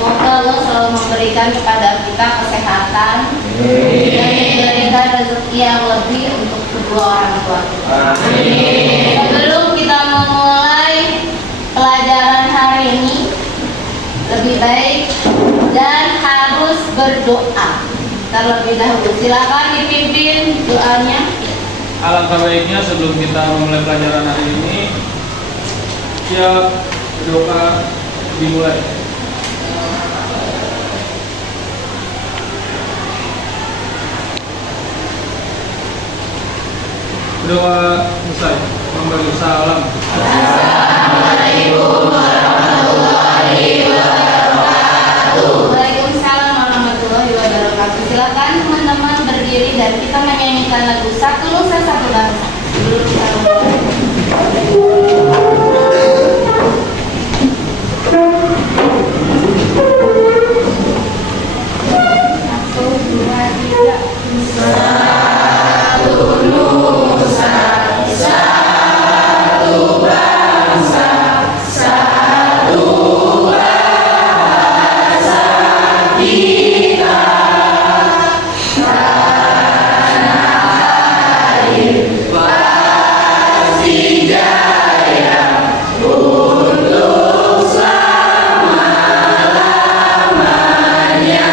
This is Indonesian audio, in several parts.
Semoga Allah selalu memberikan kepada kita kesehatan dan memberikan rezeki yang lebih untuk kedua orang tua kita. Sebelum kita memulai pelajaran hari ini, lebih baik dan harus berdoa terlebih dahulu. Silakan dipimpin doanya. Alangkah baiknya sebelum kita memulai pelajaran hari ini, siap doa dimulai. Doa usai memberi salam. Assalamualaikum warahmatullahi wabarakatuh. Waalaikumsalam warahmatullahi wabarakatuh. Silakan teman-teman berdiri dan kita menyanyikan lagu Satu Nusa Satu Bangsa. Satu, dua, tiga. Satu Nusa, satu bangsa, satu bahasa kita. Tanah air pasti jaya untuk selama-lamanya.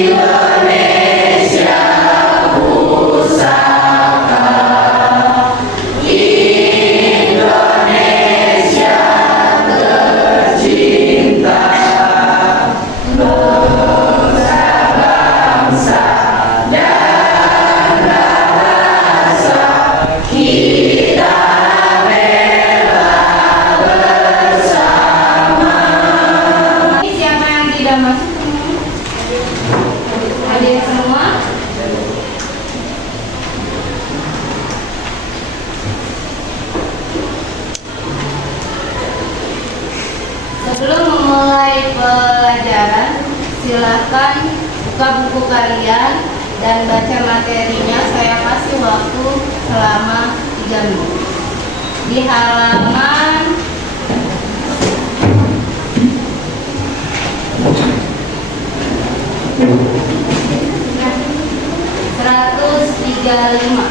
Indonesia pusaka, Indonesia tercinta, nusa bangsa dan rasa kita rela bersama. Ini siapa yang tidak masuk? Hadir semua. Sebelum memulai pelajaran, silakan buka buku kalian dan baca materinya. Saya kasih waktu selama 3 menit. Di halaman 135.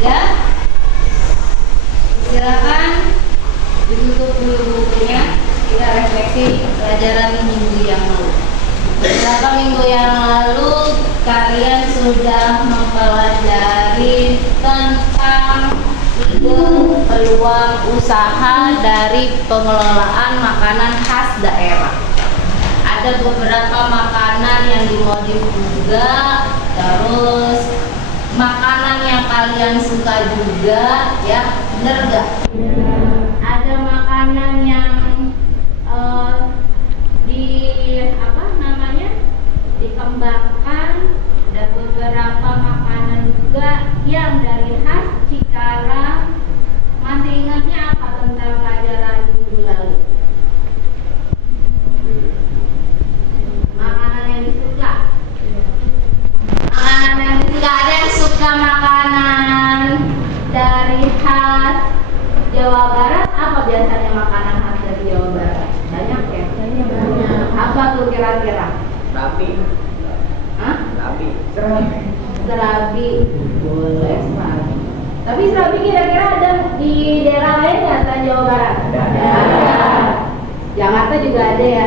Sudah? Silakan ditutup dulu bukunya. Kita refleksi pelajaran minggu yang lalu. Beberapa minggu yang lalu kalian sudah mempelajari tentang peluang usaha dari pengelolaan makanan khas daerah. Ada beberapa makanan yang dimodif juga, terus makanan yang kalian suka juga, ya, bener gak? Ada makanan yang dikembangkan, ada beberapa makanan juga yang dari khas Cikarang. Masih ingatnya apa tentang pelajaran minggu lalu? Makanan yang disuka. Makanan yang disuka, ada yang suka makanan dari khas Jawa Barat. Apa biasanya makanan khas dari Jawa Barat? Banyak ya? Banyak. Apa tuh kira-kira? Serabi. Hah? Serabi. Serabi. Boleh serabi. Tapi serabi kira-kira ada di daerah lain nggak selain Jawa Barat? Ada. Jakarta juga ada ya.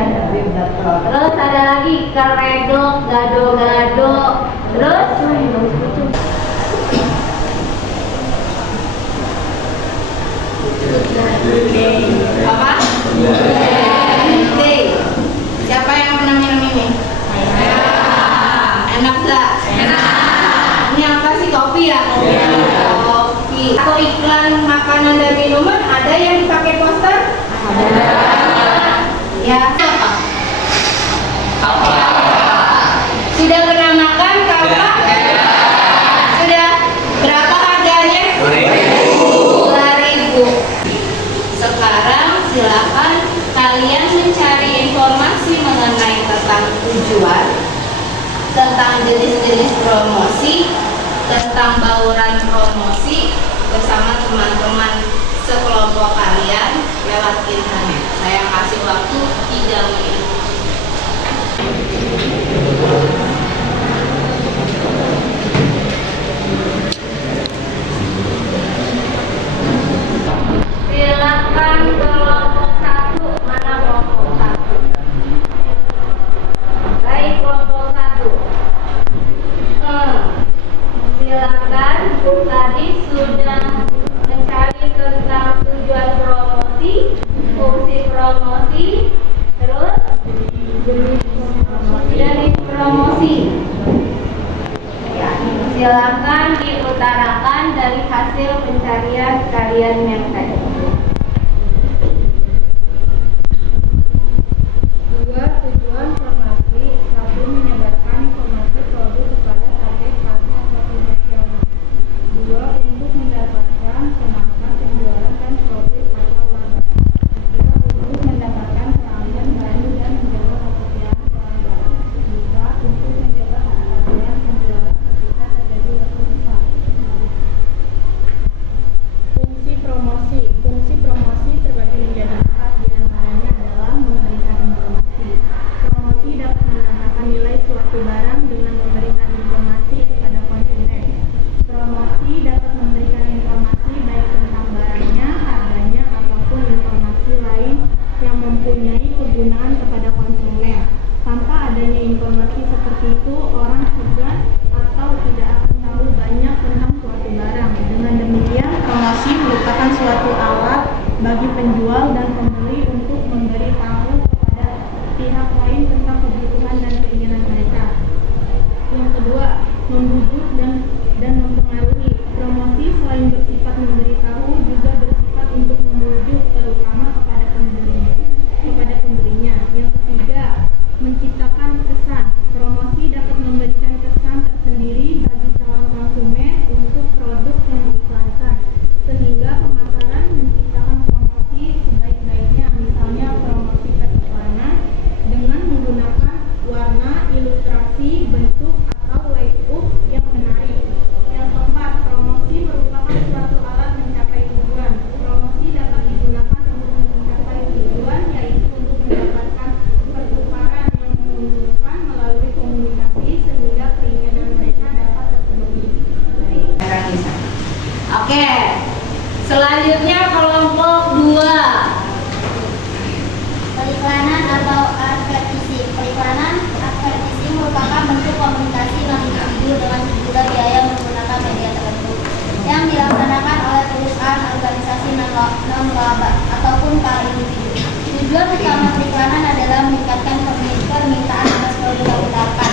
Terus ada lagi keredok, gado-gado. Terus apa? Day. Siapa yang pernah minum ini? Enak gak? Enak. Ini apa sih, kopi ya? Kopi. Atau iklan makanan dan minuman ada yang dipakai poster? Ada. Ya. Apa? Sudah pernah makan kakak? Sudah. Berapa harganya? 2.000. Sekarang silakan kalian mencari informasi mengenai tentang tujuan, tentang jenis-jenis promosi, tentang bauran promosi bersama teman-teman sekelompok kalian lewat internet. Saya kasih waktu 3 menit. Silakan kelompok 1. Mana kelompok 1? Baik, kelompok 1. Silakan, tadi sudah mencari tentang tujuan promosi, fungsi promosi, terus jenis promosi. Ya, silakan diutarakan dari hasil pencarian kalian yang tadi. 2. Tujuan promosi. 1. Menyebarkan informasi produk kepada target pasar suatu nasional. 2. Untuk mendapatkan semangka penjualan dan profit atau laba. 3. Untuk mendapatkan pelanggan baru dan menjaga kepercayaan pelanggan. 4. Untuk menjaga kestabilan penjualan ketika terjadi waktu besar. Fungsi promosi. Fungsi promosi terbagi menjadi 4, diantaranya adalah memberikan informasi. Promosi dapat menambahkan nilai suatu barang dengan memberikan informasi kepada konsumen. Promosi dapat memberikan informasi baik tentang barangnya, harganya, ataupun informasi lain yang mempunyai kegunaan kepada konsumen. Tanpa adanya informasi seperti itu, orang segan atau tidak akan tahu banyak tentang suatu barang. Dengan demikian, promosi merupakan suatu alat bagi penjual dan pembeli untuk memberi tahu kepada pihak lain tentang kebutuhan dan keinginan mereka. Yang kedua, membujuk dan mempengaruhi. Promosi selain bersifat memberitahu juga bersifat untuk membujuk, terutama kepada pembelinya. Yang ketiga, menciptakan kesan. Promosi dapat memberikan kesan tersendiri bagi calon konsumen untuk produk yang diiklankan, sehingga pemasaran menciptakan promosi sebaik-baiknya. Misalnya promosi periklanan dengan menggunakan warna, ilustrasi, bentuk, atau layout yang menarik. Yang keempat, promosi merupakan suatu alat mencapai tujuan. Promosi dapat digunakan untuk mencapai tujuan, yaitu untuk mendapatkan pertukaran yang menguntungkan melalui komunikasi sehingga keinginan mereka dapat terpenuhi. Oke. Selanjutnya kelompok 2. Periklanan atau advertisi. Periklanan advertisi merupakan bentuk komunikasi yang individu dengan sejumlah biaya menggunakan media tertentu yang dilaksanakan oleh perusahaan, organisasi, non-laba ataupun para individu. Tujuan utama periklanan adalah meningkatkan permintaan atas produk yang ditawarkan.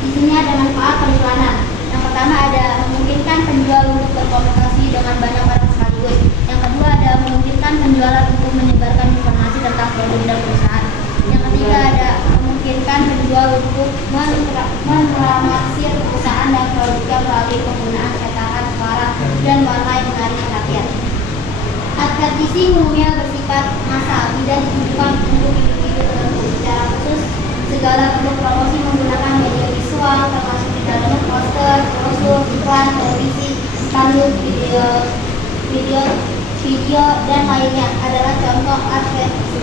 Di sini ada manfaat periklanan. Yang pertama ada memungkinkan penjual untuk berkomunikasi dengan banyak orang sekaligus. Yang kedua ada memungkinkan penjualan untuk menyebarkan informasi tentang produk dan perusahaan. Yang ketiga ada memungkinkan penjual untuk mendramatisir perusahaan dan produknya melalui penggunaan cetakan, suara, dan warna yang menarik perhatian. Advertisi umumnya bersifat massal, tidak ditujukan untuk individu tertentu. Secara khusus, segala bentuk promosi menggunakan media visual, termasuk di dalamnya poster, brosur, iklan, televisi, spanduk, video, dan lainnya adalah contoh advertisi.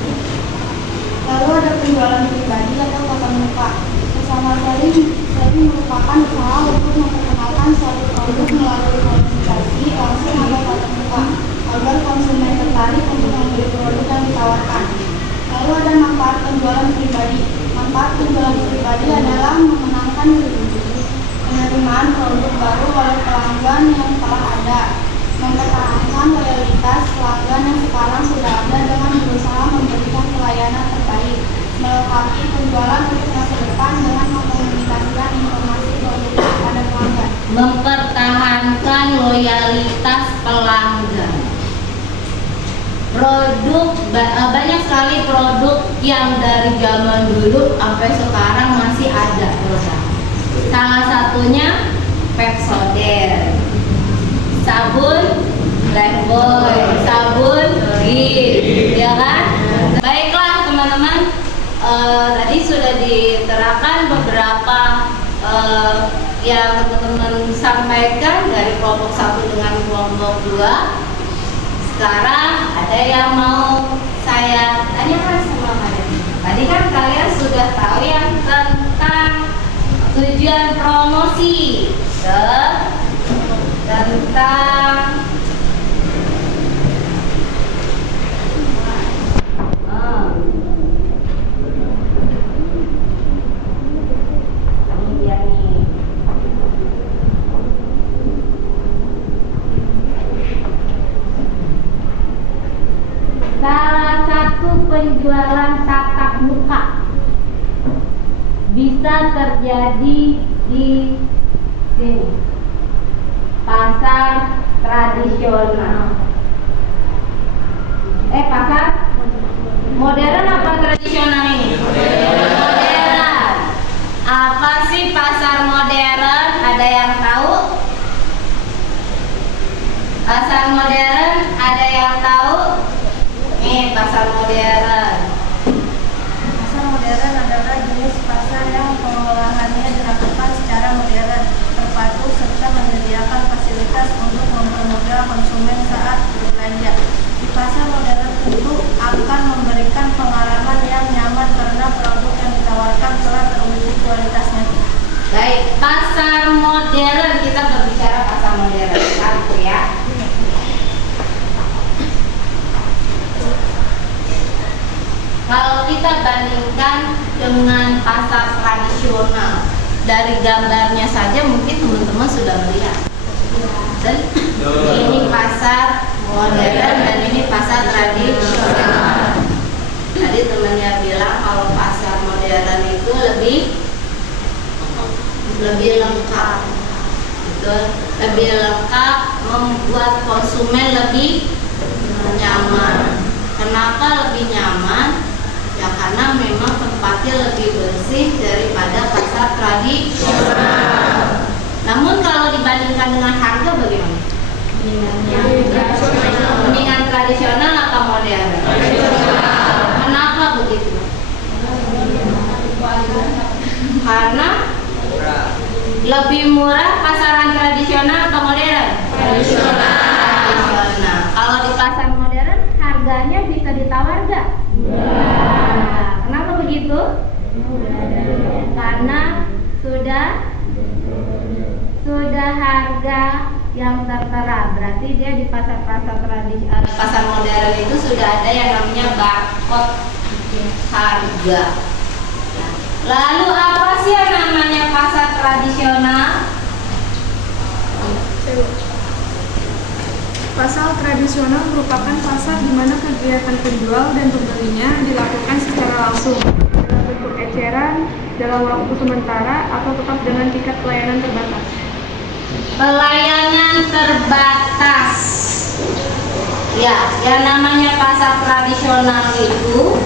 Lalu ada penjualan pribadi atau tatap muka. Bersama sharing merupakan usaha untuk memperkenalkan suatu produk melalui komunikasi langsung atau tatap muka agar konsumen tertarik untuk membeli produk yang ditawarkan. Lalu Kedua, ada manfaat penjualan pribadi. Manfaat penjualan pribadi adalah memenangkan penerimaan produk baru oleh pelanggan yang telah ada, mempertahankan loyalitas pelanggan yang sekarang sudah ada dengan berusaha memberikan pelayanan terbaik, melengkapi penjualan untuk masa depan dengan mengkomunikasikan informasi produk kepada pelanggan. Mempertahankan loyalitas pelanggan. Banyak sekali produk yang dari zaman dulu sampai sekarang masih ada produk. Salah satunya Pepsodent, sabun Lifebuoy, sabun Gift, ya kan? Baiklah teman-teman, tadi sudah diterapkan beberapa yang teman-teman sampaikan dari kelompok 1 dengan kelompok 2. Sekarang ada yang mau saya tanyakan sama kalian. Tadi kan kalian sudah tahu yang tentang tujuan promosi, tentang salah satu penjualan tatap muka bisa terjadi di sini, pasar tradisional. Pasar modern apa tradisional ini? Modern. Apa sih pasar modern? Ada yang tahu? Pasar modern ada yang tahu? Pasar modern. Pasar modern adalah jenis pasar yang pengolahannya dilakukan secara modern, terpadu serta menyediakan fasilitas untuk mempermudah konsumen saat berbelanja. Di pasar modern itu akan memberikan pengalaman yang nyaman karena produk yang ditawarkan telah teruji kualitasnya. Baik, pasar modern, kita berbicara pasar modern satu ya. Kalau kita bandingkan dengan pasar tradisional, dari gambarnya saja mungkin teman-teman sudah melihat. Dan ini pasar modern dan ini pasar tradisional. Tadi temannya bilang kalau pasar modern itu lebih lengkap, betul, lebih lengkap, membuat konsumen lebih nyaman. Kenapa lebih nyaman? Ya karena memang tempatnya lebih bersih daripada pasar tradisional. Namun kalau dibandingkan dengan harga bagaimana? Mendingan tradisional atau modern? Kenapa begitu? Karena lebih murah pasaran tradisional atau modern? Tradisional. Kalau di pasar modern harganya bisa ditawar nggak? Kenapa begitu? Karena sudah harga yang tertera. Berarti dia di pasar modern itu sudah ada yang namanya barcode harga. Lalu apa sih yang namanya pasar tradisional? Pasar tradisional merupakan pasar di mana kegiatan penjual dan pembelinya dilakukan secara langsung dalam bentuk eceran, dalam waktu sementara, atau tetap dengan tingkat pelayanan terbatas. Pelayanan terbatas. Ya, yang namanya pasar tradisional itu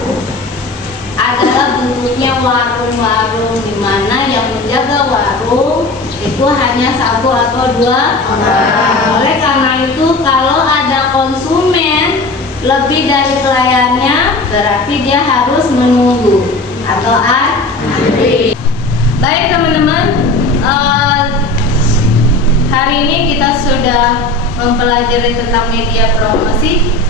adalah bentuknya warung-warung di mana yang menjaga warung itu hanya 1 atau 2 orang. Oleh karena itu kalau ada konsumen lebih dari pelayannya berarti dia harus menunggu atau antri. Baik teman-teman, hari ini kita sudah mempelajari tentang media promosi.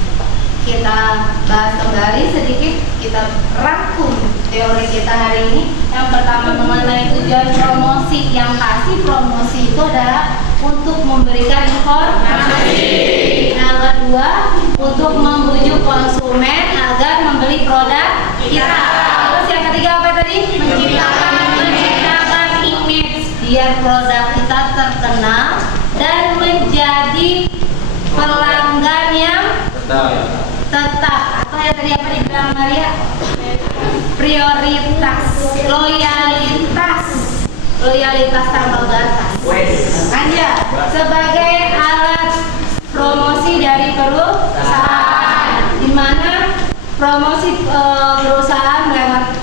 Kita bahas kembali sedikit, kita rangkum teori kita hari ini. Yang pertama mengenai tujuan promosi. Yang pasti promosi itu adalah untuk memberikan informasi. Yang kedua kedua, untuk membujuk konsumen agar membeli produk kita. Terus yang ketiga apa tadi? Menciptakan image biar produk kita terkenal dan menjadi pelanggan yang tetap. Atau ya tadi apa dibilang Maria? Prioritas, loyalitas tanpa batas. Anja sebagai alat promosi dari perusahaan, di mana promosi perusahaan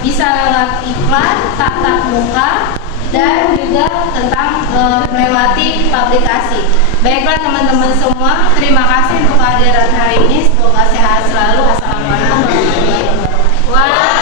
bisa lewat iklan, tatap muka, dan juga tentang melewati publikasi. Baiklah teman-teman semua, terima kasih untuk kehadiran hari ini. Semoga sehat selalu. Assalamualaikum warahmatullahi wabarakatuh.